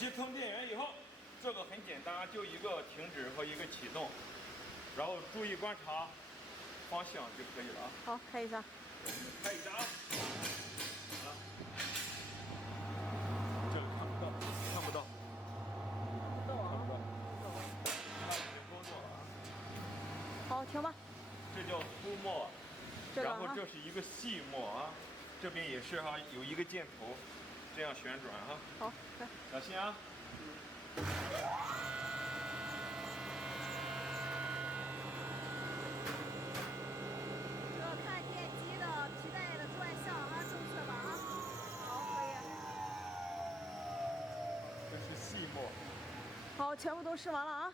接通电源以后，这个很简单，就一个停止和一个启动，然后注意观察方向就可以了啊。好，开一下。开一下啊。好了，这个看不到，看不到。不动啊。它已经工作了啊。好，停吧。这叫粗末，这个然后这是一个细末啊，这边也是哈，有一个箭头，这样旋转哈。好，来，小心啊。这看电机的皮带的转向啊，正确吧啊？好，可以。这是细末。好，全部都试完了啊。